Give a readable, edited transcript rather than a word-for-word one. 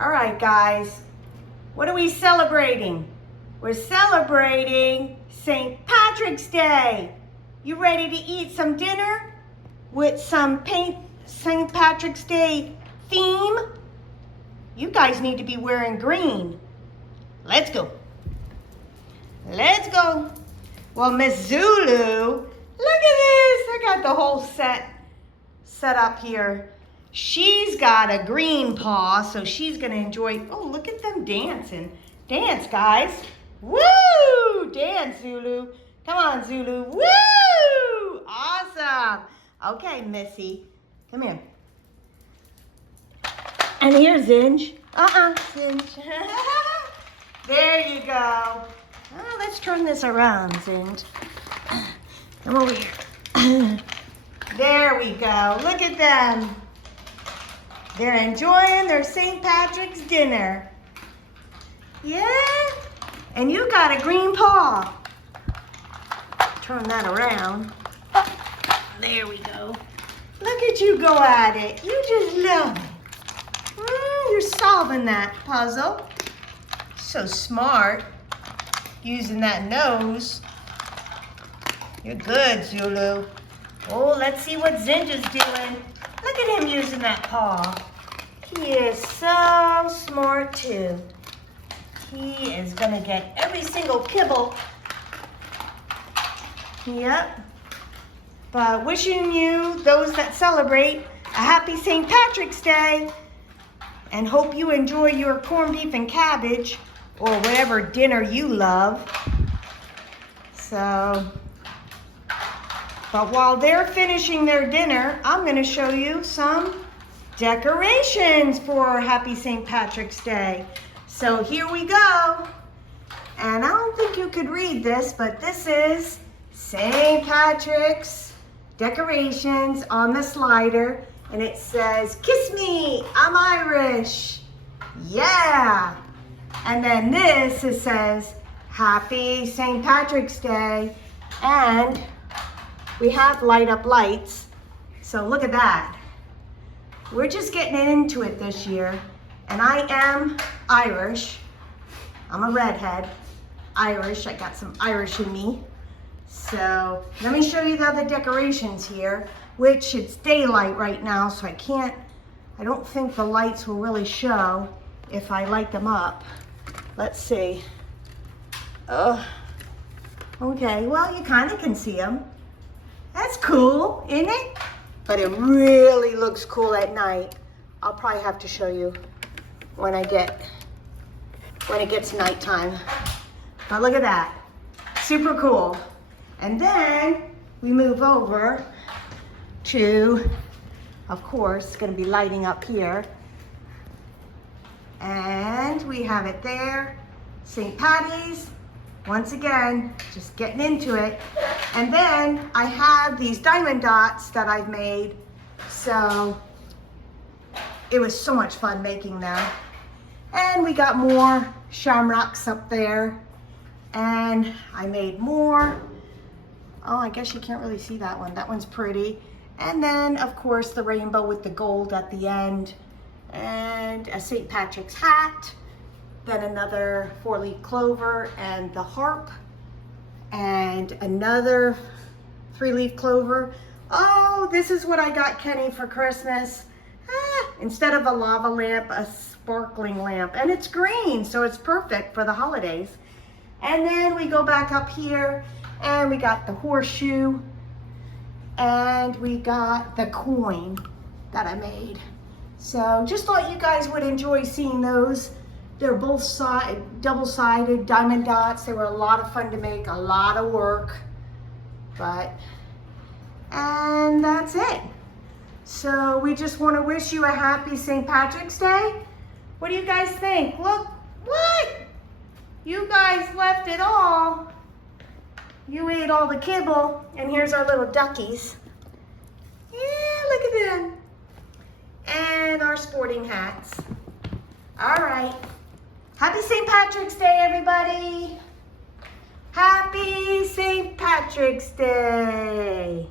All right, guys. What are we celebrating? We're celebrating St. Patrick's Day. You ready to eat some dinner with some St. Patrick's Day theme? You guys need to be wearing green. Let's go. Let's go. Well, Miss Zulu, look at this. I got the whole set up here. She's got a green paw, so she's gonna enjoy. Oh, look at them dancing. Dance, guys. Woo! Dance, Zulu. Come on, Zulu. Woo! Awesome. Okay, Missy. Come here. And here's Zinj. Zinj. There you go. Oh, let's turn this around, Zinj. Come over here. There we go. Look at them. They're enjoying their St. Patrick's dinner. Yeah? And you got a green paw. Turn that around. There we go. Look at you go at it. You just love it. You're solving that puzzle. So smart. Using that nose. You're good, Zulu. Oh, let's see what Zinj is doing. Look at him using that paw. He is so smart too. He is gonna get every single kibble. Yep. But wishing you, those that celebrate, a happy St. Patrick's Day. And hope you enjoy your corned beef and cabbage or whatever dinner you love. But while they're finishing their dinner, I'm gonna show you some decorations for Happy St. Patrick's Day. So here we go. And I don't think you could read this, but this is St. Patrick's decorations on the slider. And it says, "Kiss me, I'm Irish." Yeah. And then this, it says, "Happy St. Patrick's Day." And we have light up lights. So look at that. We're just getting into it this year. And I am Irish. I'm a redhead. Irish, I got some Irish in me. So let me show you the other decorations here, which it's daylight right now, so I don't think the lights will really show if I light them up. Let's see. Okay, well, you kind of can see them. That's cool, isn't it? But it really looks cool at night. I'll probably have to show you when it gets nighttime. But look at that, super cool. And then we move over to, of course, gonna be lighting up here. And we have it there, St. Patty's. Once again, just getting into it. And then I have these diamond dots that I've made. So it was so much fun making them. And we got more shamrocks up there. And I made more. Oh, I guess you can't really see that one. That one's pretty. And then, of course, the rainbow with the gold at the end. And a St. Patrick's hat. Then another 4-leaf clover and the harp. And another 3-leaf clover. Oh, this is what I got Kenny for Christmas. Instead of a lava lamp, a sparkling lamp. And it's green, so it's perfect for the holidays. And then we go back up here and we got the horseshoe and we got the coin that I made. So just thought you guys would enjoy seeing those. They're both double-sided diamond dots. They were a lot of fun to make, a lot of work. And that's it. So we just want to wish you a happy St. Patrick's Day. What do you guys think? Look, what? You guys left it all. You ate all the kibble. And here's our little duckies. Yeah, look at them. And our sporting hats. All right. Happy St. Patrick's Day, everybody. Happy St. Patrick's Day.